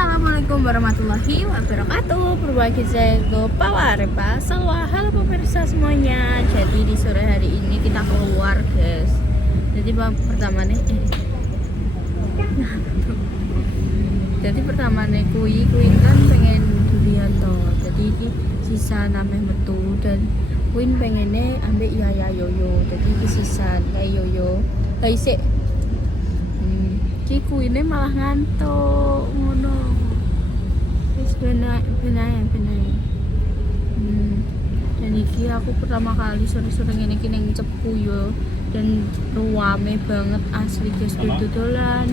Assalamualaikum warahmatullahi wabarakatuh. Berbagi saya Pawarepa Sawah. Halo pemirsa semuanya. Jadi di sore hari ini kita keluar, guys. Jadi pertama nih jadi pertama nih kui kan pengen durian toh. Jadi ini sisa nameh metu dan kuin pengennya ambil ya yoyo. Jadi ini sisa kayak yoyo. Hai sik. Kuine malah ngantuk ngono. Wis benae. Dan iki aku pertama kali sore-sore ngene iki ning Cepu yo dan ruame banget asli guys dodolan.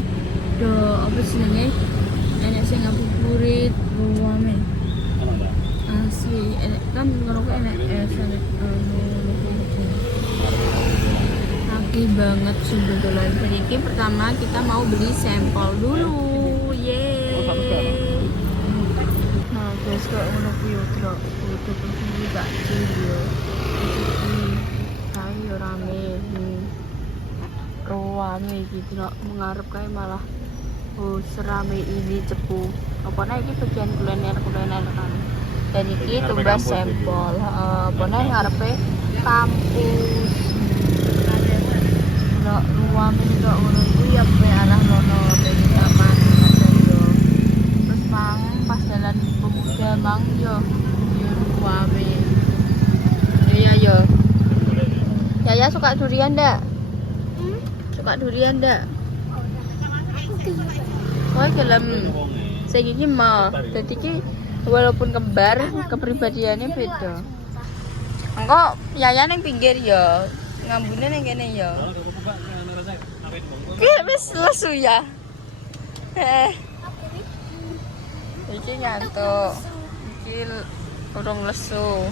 Do apa jenenge? Enek sing ngabuburit ruame. Asli enek kan ngerokok enek banget sundulan. Jadi pertama kita mau beli sampel dulu. Yeay. Nah, guys kok ngono kuwi yo truk. Kudu kuwi gak cilik. Ayo rame. Rame gitu loh. Mengarep kayak malah serame ini Cepu. Apane iki bagian kuliner kan. Dan iki tumbas sampel. Apane ngarepe kampus. Ruang ini kok ngono iku ya pe arah lono dari taman ada yo. Terus mang pas jalan pemuda mang yo ruame. Iya yo. Yaya suka durian ndak? Suka durian ndak? Oh, gelem. Sing iki mau. Dadi iki walaupun kembar, kepribadiannya beda. Engko Yaya ning pinggir yo. Ngambune ning kene yo. Ki wis lesu ya. Iki ngantuk. Iki urung lesu.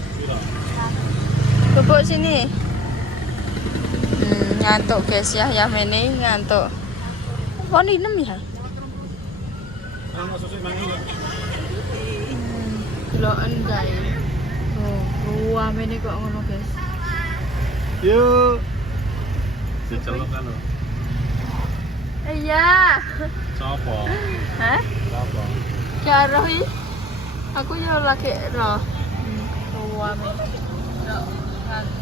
Bubuk sini. Ngantuk guys ya mene ngantuk. Wong inem ya. Deloken gae. Ruame ini kok ngono guys. Yuk. Diceluk kan lo. Iya. Sopo? Hah? Sopo? Karo iki. Aku yo lagi roh. Ruame.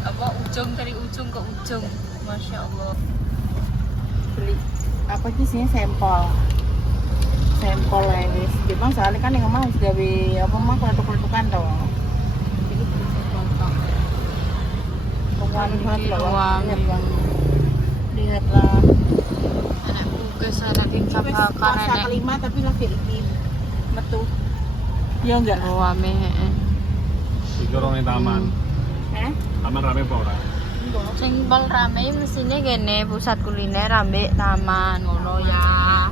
Apa ujung dari ujung ke ujung. Masya Allah. Beli apa sih sampel ya wis. Memang soalnya kan yang omah wis gawe apa mah kletuk-kletukan to. Jadi beli sampel tok. Lihatlah anak bukas anak tingkap makan anak kelima tapi lagi metu ya enggak ruame Iki ora ning taman. Taman rame apa ora? sing pol rame mestine kene pusat kuliner ambek taman ngono ya.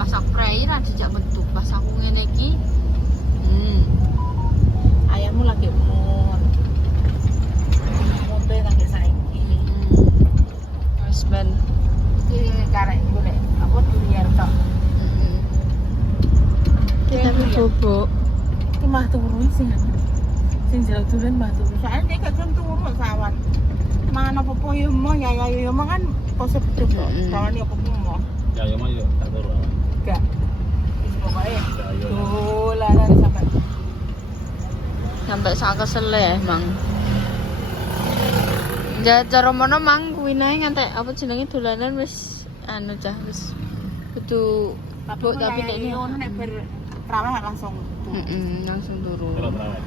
Pas aku prei ra dijak metu pas aku ngene iki ayammu lagi umur mute lagi saiki wis ben iki karek golek apa durian tok kita bubuk iki mah turu sing jelek durian mah turu soalnya dia kan turu sawan mangan apa-apa yo mo ya mo kan kose beduk kok soalnya apa-apa mo Ya yo mah yo tak turu. enggak wis pokoke dolanan sampai sak kesele mang. Cara mono mang kuwi nae ngantek apa jenenge dolanan wis anu cah wis kudu bubuk tapi nek ini ono nek ber terawih langsung langsung turu. Ora terawih.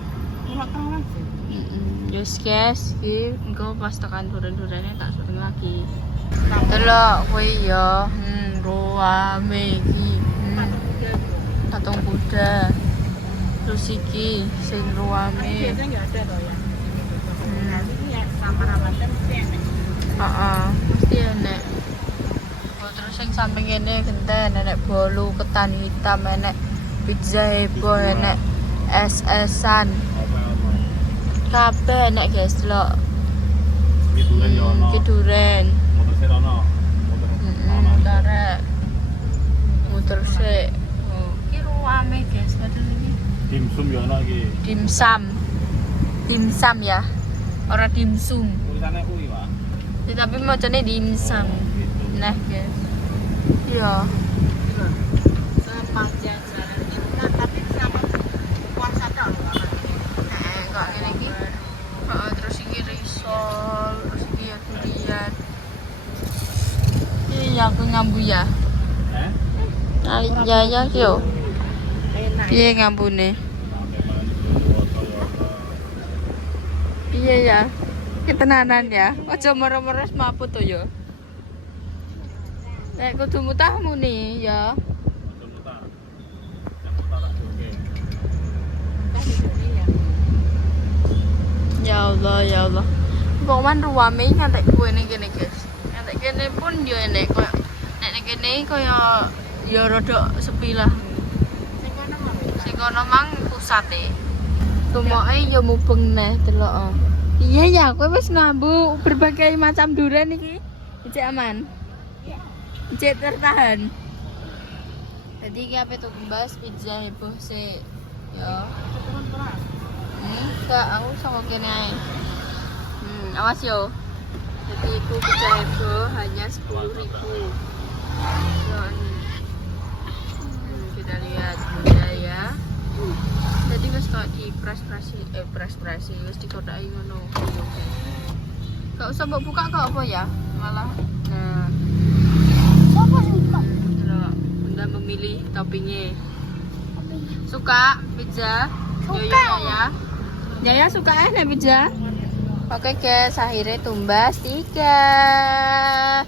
Yes guys, iki engko pas tekan duren-durene tak syuting lagi. Delok kuwi ya, ruame iki. Patung Buddha. Terus iki sing ruame. Biasanya enggak ada toh ya. Ini ya sama Ramadan mesti enak. Mesti enek. Terus sing samping kene genten enek bolu ketan hitam, enek pizza heboh, enek es-esan. Kabeh enek guys delok. Iki duren yo ono. Iki duren. Motor sik ono. Motor muter sik. Iki ruame guys padahal iki. Dimsum yo ono iki. Dimsum ya. Ora dimsum. Tulisane kuwi, Pak. Ya, tapi macane dimsum. Nah, guys. Iya. Sepanjang ngambu ya. Ya yo. Enak. Piye ngambune? Piye ya? Ketenanan ya. Aja moro-moro maput to yo. Nek kudu mutah muni ya. Ya Allah, ya Allah. Kok man ruame ngantek kuwe ning kene, guys. Ngantek kene pun yo enek koyo nek kene koyo yo rada sepi lah. Sing kono mang pusate. Tumoke yo mubeng neh delok. Iya ya, kowe wis ngambu berbagai macam durian iki. Ijek aman. Ijek tertahan. Tadi iki ape tuh Mbas pizza heboh sih. Yo. Enggak, aku sama kene ae. Awas yo. Jadi itu pizza heboh hanya 10.000. Kita lihat bunda ya. Jadi wis kok di press-pressi wis dikodaki ngono. Gak usah mbok buka kok apa ya? Malah. Nah. Apa buka? Bunda memilih toppingnya. Suka pizza? Suka ya. Yaya suka nih pizza? Oke guys, akhirnya tumbas 3.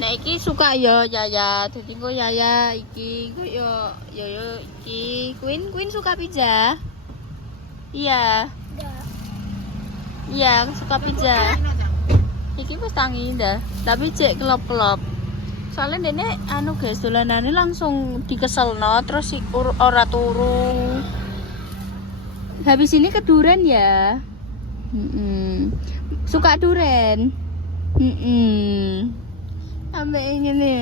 Nah iki suka yo Yaya. Dadi kok Yaya iki kok yo iki. Queen suka pizza? Iya. Iya, suka pizza. Iki wis tangi dah, tapi cek kelop-kelop. Soalnya dene anu guys, dolanane langsung dikeselno terus ora turu. Habis ini ke duren ya. Suka duren. Ambek ini nih.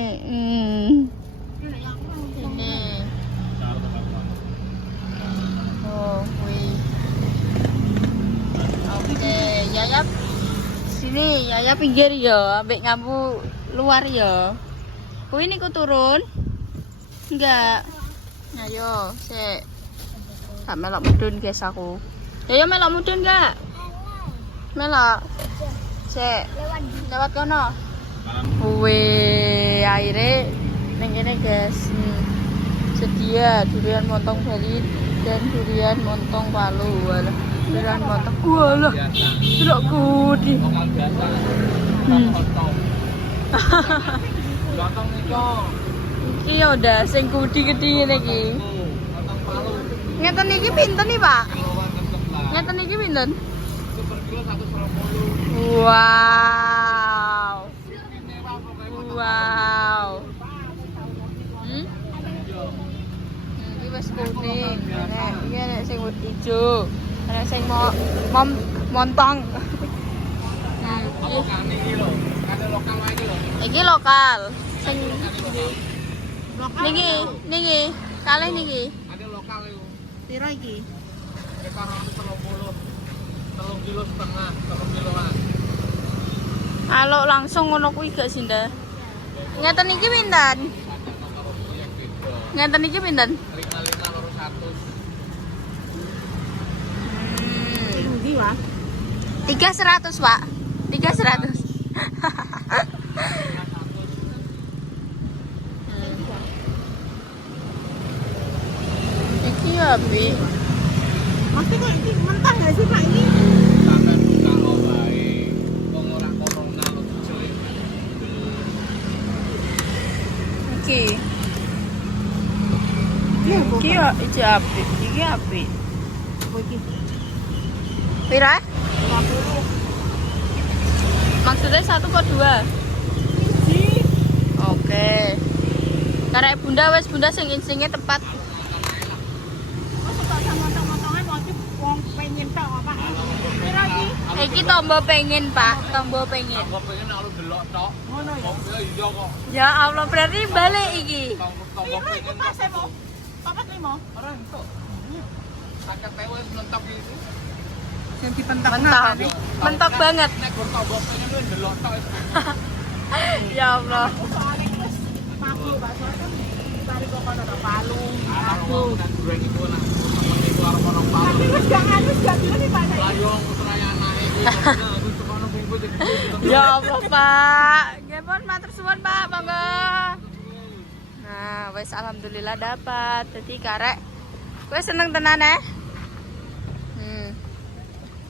Ini. Oh, wih. Oke, Yaya sini, Yaya pinggir ya, ambek ngambu luar ya. Kuwi niku turun. Enggak. Ayo, sik. Tak melok mudun guys aku. Yaya melok mudun enggak? Melok. Sik. Lewat kono. Wih, akhirnya neng ini guys. Sedia durian montong Bali dan durian montong Palu. Walah, durian montong. Walah, tidak gudi. Lontong niko. Iki udah sing gudi-gudi ngene iki. Ngeten iki pinten nih, Pak? Ngeten iki pinten? Per kilo 120. Wow. Wow. Iki wis kuning. Iki nek sing ijo. Nek sing montong. Iki lho, kade lokal wae iki lho. Iki lokal. Sing niki, kalih niki. Ada lokal iku. Piro iki? Sekitar 130. 3 kilo setengah, 3 kiloan. Kalau langsung ngono kuwi gak sinda. Ngeten iki pinten? Ngeten iki pinten? 5 loro 100. Rugi, Wah. 300, Pak. 300. Iki ya, Bi. Mesti kok iki mentah gak sih, Pak ini? Sampai buka wae. Wong ora corona lho dicelik. Iki. Iya, Bu. Iki ya ijo apik. Iki apik. Oh, iki. Pira? 50. Maksudnya 1 atau 2? Siji. Oke. Karena bunda wes bunda sing instingnya tepat. Oh, suka sama montong-montongan wajib wong pengen tok, Pak. Piro iki? Iki tombol pengen, Pak. Tombol pengen. Kok pengen nek lu delok tok. Ngono ya. Oh, iya kok. Ya Allah, berarti balik iki. Tombol Piro iku pengen. pas emo? 45. Ora entuk. Sakit tewe wis mentok iki. Yang dipentek Mentok. Mentok banget. Nek gur tombol pengen lu delok tok. Ya Allah. Soalnya wis 50 Pak. Soalnya kan tarik kok ana Palu. Aku dan dureng iku lah. Temen iku arep ono Tapi palu. wis gak anu gak dulu nih Pak. Layong serayana iku. Aku suka ono bumbu jadi. Ya Allah, Pak. Nggih pun matur suwun, Pak. Monggo. Nah, wes alhamdulillah dapat. Jadi karek wes seneng tenan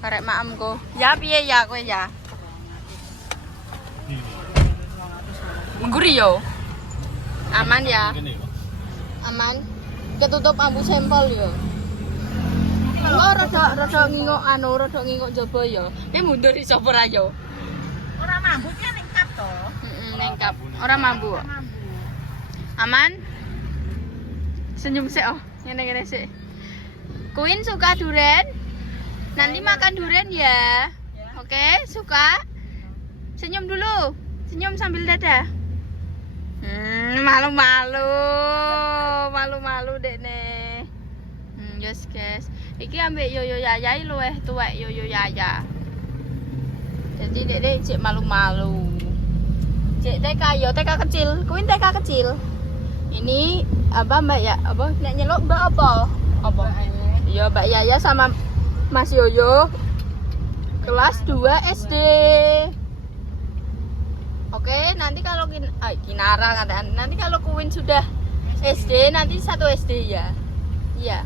karek maemku. Ya piye ya kowe ya? Ngguri yo. Aman ya? Gini kok. Aman. Ketutup ambu sampel yo. Oh, rada ngingok jaba yo. Ki mundur iso ora yo? Ora mabuk ya ning kap to. Nengkap. Ora mambu. Aman? Senyum sik oh. Ngene-ngene sik. Queen suka durian? Nanti makan durian ya. Oke, suka? Senyum dulu. Senyum sambil dadah. Malu-malu. Malu-malu dekne. Yes, guys. Iki ambek Yoyo Yaya luweh tuwek Yoyo Yaya. Jadi dek cek malu-malu. Cek TK yo, TK kecil. Queen TK kecil. Ini apa Mbak ya? Apa nek nyeluk Mbak apa? Apa? Iya, Mbak Yaya sama Mas Yoyo kelas 2 SD. Oke, nanti kalau Kinara katakan, nanti kalau Queen sudah SD, nanti 1 SD ya. Iya.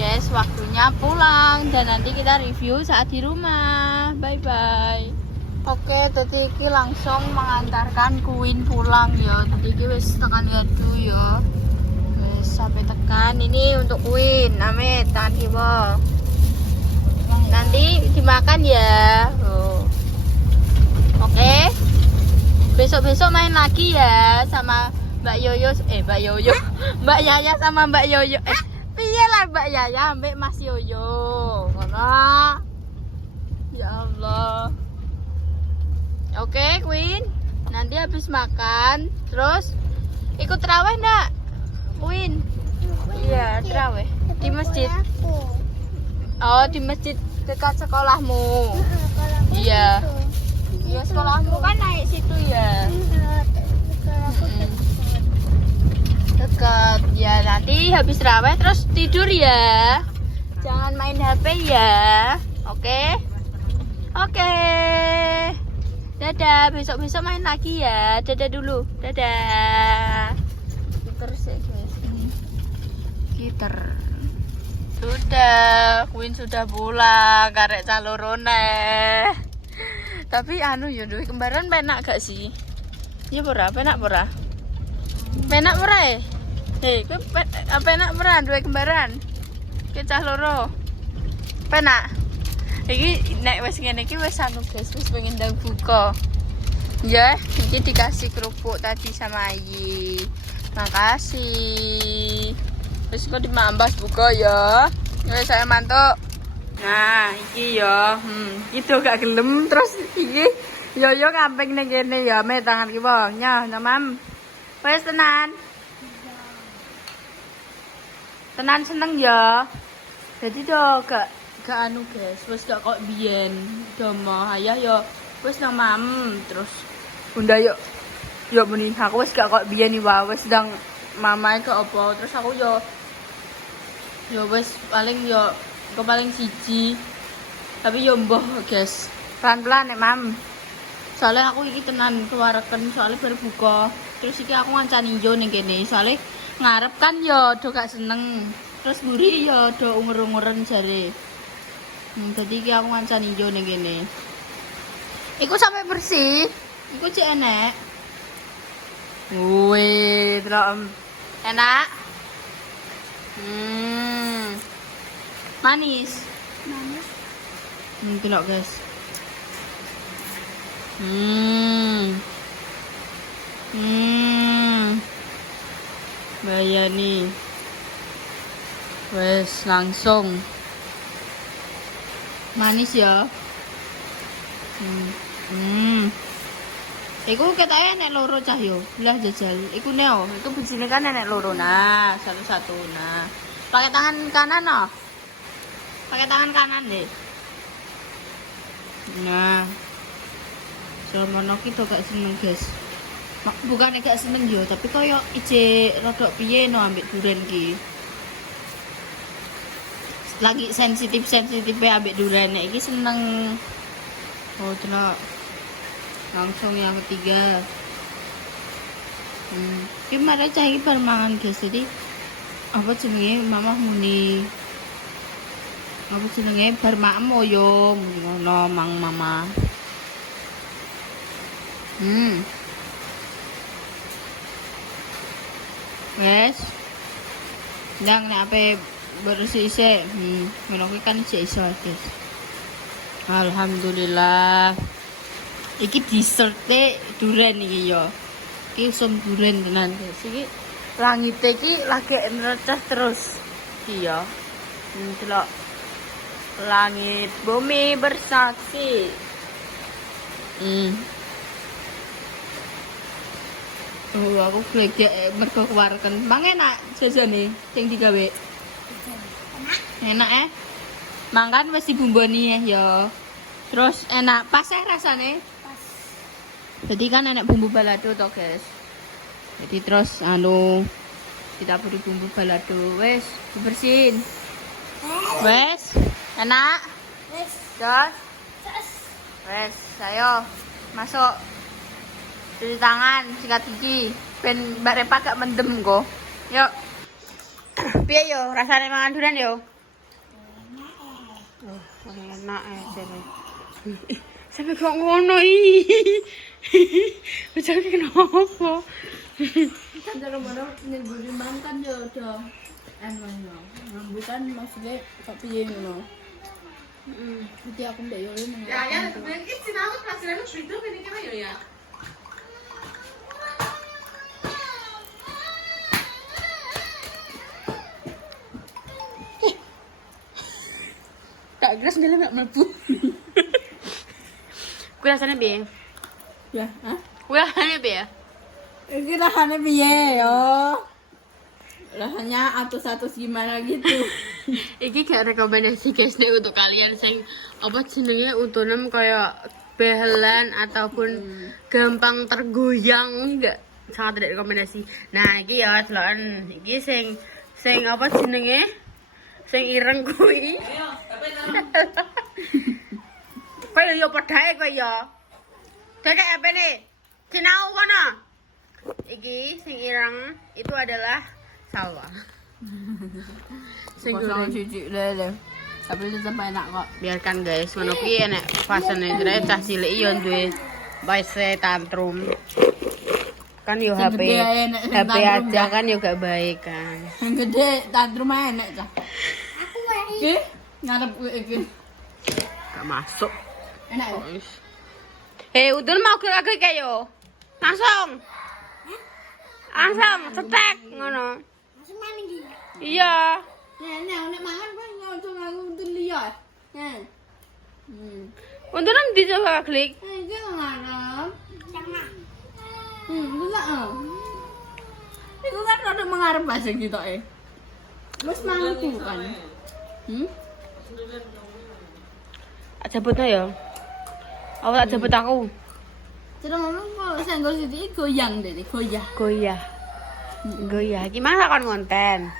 Guys, waktunya pulang dan nanti kita review saat di rumah. Bye bye. Oke, tadi iki langsung mengantarkan Queen pulang ya. Tadi iki wis tekan gardu ya. Wis sampai tekan. Ini untuk Queen. Amit tangan kiwa. Nanti dimakan ya. Oh. Oke. Besok-besok main lagi ya sama Mbak Yoyo. Mbak Yoyo. Mbak Yaya sama Mbak Yoyo. Piye lah Mbak Yaya ambek Mas Yoyo. Ngono. Ya Allah. Oke, Queen. Nanti habis makan, terus ikut terawih enggak? Queen. Iya, terawih di masjid. Oh, di masjid dekat sekolahmu. Iya. Iya, sekolahmu kan naik situ ya. Dekat. Ya, nanti habis terawih terus tidur ya. Jangan main HP ya. Oke? Oke. Dadah, besok-besok main lagi ya. Dadah dulu. Dadah. Gitar sih, guys. Gitar. Sudah, Queen sudah pulang, karek calorone. Tapi anu ya duwe kembaran penak gak sih? Ya ora, penak ora? Penak ora kowe penak ora duwe kembaran? Ki cah loro. Penak. Iki nek wis ngene iki wis anu guys, wis pengen ndang buka. Ya, iki dikasih kerupuk tadi sama Ayi. Makasih. Wis kok dimambas buka ya. Wis saya mantuk. Nah, iki ya. Itu gak gelem terus iki Yoyo kamping ning kene ya, me tangan kiwa. Nyah, Mam. Wis tenan. Tenan seneng ya. Jadi do gak anu guys, wis gak kok biyen domo ayah yo wis nang mam terus bunda yo muni aku wis gak kok biyen iki wae wis ndang mamae ke opo terus aku yo wis paling yo paling siji tapi yo mbuh guys pelan-pelan nek mam soalnya aku iki tenan keluarken soalnya baru buka terus iki aku ngancani yo ning kene soalnya ngarep kan yo do gak seneng terus buri yo do unger-ungeren jare. Tadi aku ngancani hijau nih gini. Iku sampai bersih. Iku cek enak. Wih, terus enak. Manis. Manis. Tidak guys. Bayani. Wes langsung. Manis ya. Iku ketake nek loro cah yo. Lah jajal. Iku neo, itu bijine kan nek loro. Nah, satu-satu. Nah. Pakai tangan kanan no. Pakai tangan kanan deh. Nah. Sama kita gak seneng, guys. Bukan gak seneng yo, tapi koyo ije rodok piye no ambek duren ki. Lagi sensitif ambek durian iki seneng. Oh, tenang. Langsung yang ketiga. Gimana cah iki bar mangan guys. Jadi apa jenenge mama muni apa jenenge bar makmu yo ngono mang mama. Wes. Ndang nek ape bersih isik. Ngono kuwi kan isik iso, guys. Alhamdulillah. Iki dessert-e duren iki yo. Iki usum duren tenan, guys. Iki langit iki lagi nrecah terus. Iki yo. Delok langit bumi bersaksi. Oh, aku belajar mergo keluarkan. Mang enak jajane sing digawe. Enak Mangkan wis dibumboni ya. Terus enak pas rasane. Pas. Jadi kan enak bumbu balado to, guys. Jadi terus kita beri bumbu balado wis dibersihin. Wes, enak. Wes. Terus. Wes, ayo masuk. Cuci tangan, sikat gigi. Ben Mbak Repa gak mendem kok. Yuk. Piye yo rasane mangan durian yo? Enak jare. Sampai kok ngono iki. Bocah kenapa? Kan jare-jare nyebuli mantan yo do. Yo. Bukan maksudnya kok piye ngono. Jadi aku mbak yo ini. Ya, sebenarnya sinau pelajaran itu ini kan yo ya. Tak gelas dalam nak mlebu. Kuwi rasane piye? Ya, Kuwi rasane piye? Ini rasanya piye yo? Rasanya atus-atus gimana gitu. Iki gak rekomendasi guys nih untuk kalian sing apa jenenge utunem kayak behelan ataupun gampang tergoyang, enggak, sangat tidak rekomendasi. Nah, iki ya deloken iki sing apa jenenge? Sing ireng kuwi. Kowe yo padhae kowe yo. Dek apene? Sinau kono. Iki sing ireng itu adalah sawah. Sing Kosong cici lele. Tapi tetap enak kok. Biarkan guys, ngono ki enek fasene jare cah cilik yo duwe wise tantrum. Kan yo HP aja kan yo gak baik kan. Yang gede tantrum enak cah. Aku wae. Ngarep iki. Gak masuk. Enak ya? Udun mau lagi kayo. Langsung. Langsung cetek ngono. Langsung main iki. Iya. Nek mangan kowe langsung aku untung liya. Untunan dicoba klik. Iki ngarep. Sama. Delok. Iku kan rada mengarep bahasa kita Wis mangan ku kan. Jemputnya ya. Aku tak jemput aku. Terus ngono kok senggol sithik goyang deh, goyah. Goyah. Gimana kan konten?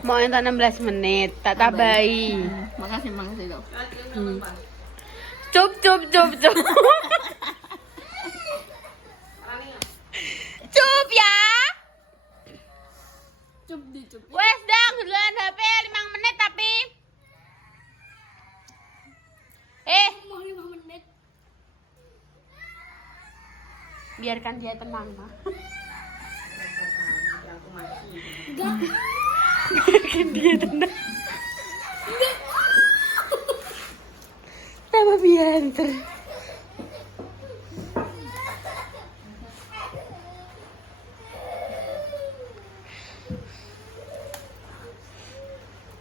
Mau enten 16 menit, tak tabai. Makasih loh. Cup. Cup ya. Cup. Wes dang, duluan HP 5 menit tapi. Mau 5 menit. Biarkan dia tenang, mah. Biarkan dia tenang. Nama bianter.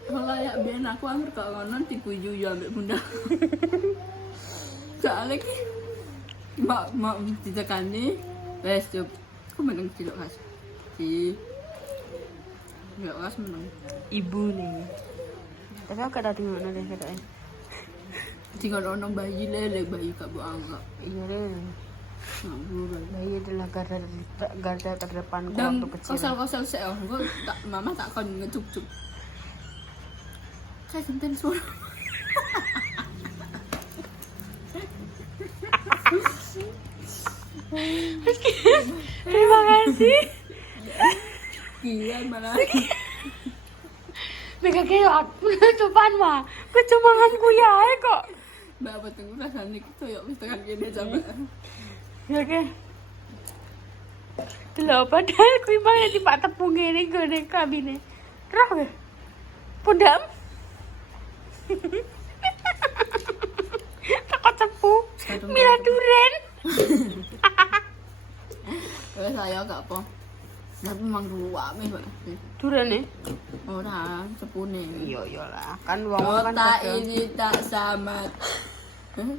Kayak biar aku angker kak ngonon dikuyu ya ambek bunda. Soalnya ki mak ditekani wes cup. Aku meneng cilok khas. Cilok khas meneng. Ibu nih. Tapi aku tadi ngono deh katanya. Tinggal orang bayi lele bayi kak bu anggap. Iya deh. Bayi adalah garda terdepan Dan waktu kecil. kosel sih, mama tak kon ngecup. Kayak genten suara. Terima kasih. Sekian malah. Mega kayak penutupan mah. Kecumanganku ya kok. Mbak apa tunggu rasanya gitu ya wis tekan kene coba. Ya ke. Delok padahal kuwi mah ya tipak tepung ngene gone kabine. Roh ke. Pundam. Takut cepu. Mila duren. Wes saya gak apa. Tapi memang ruwame, Mbak. Durene. Ora sepune. Iya lah, kan wong kan Kota padha. ini tak samat.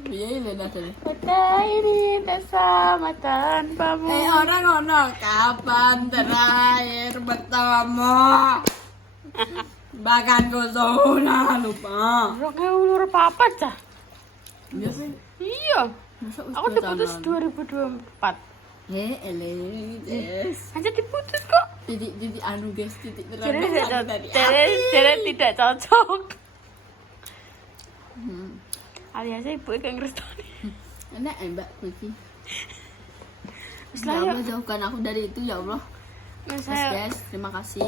Piye ini nadane? Kota ini tak sama tanpamu. Orang ngono kapan terakhir bertemu? Bahkan kusona lupa. Roknya ulur apa cah? Iya sih. Iya. Masa wis Aku dua diputus tahunan? 2024. Yes. Aja diputus kok. Titik anu guys, titik Jadi terang tadi. tidak cocok. Hmm. Aliasnya ibu gak ngerestoni. Enak Mbak Kuki. Wis Ya lah Allah yuk. jauhkan aku dari itu ya Allah. Wis Yes, ayo. guys, terima kasih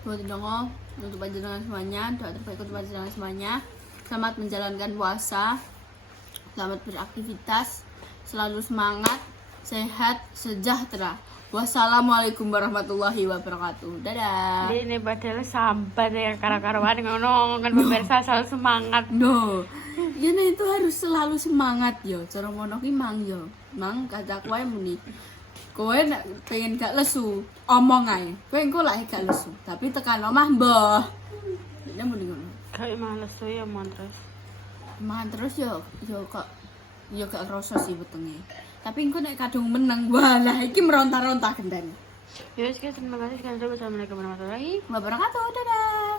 buat dongo untuk panjenengan semuanya, doa terbaik untuk panjenengan semuanya. Selamat menjalankan puasa, selamat beraktivitas, selalu semangat, sehat, sejahtera. Wassalamualaikum warahmatullahi wabarakatuh. Dadah. Ini padahal sambat ya karo-karoan ngono kan pemirsa selalu semangat. No, ya itu harus selalu semangat yo. Cara ngono ki mang yo. Mang kata kowe muni. Kowe nek pengen gak lesu, omong ae. Kowe engko lak gak lesu, tapi tekan omah mbah. Ini muni ngono. Kayak males tuh ya mon terus. Mangan terus yo kok yo gak kroso sih wetenge. Tapi engko nek kadung meneng, walah iki meronta-ronta gendane. Ya wis guys, terima kasih sekali lagi. Wassalamualaikum warahmatullahi Wabarakatuh. Dadah.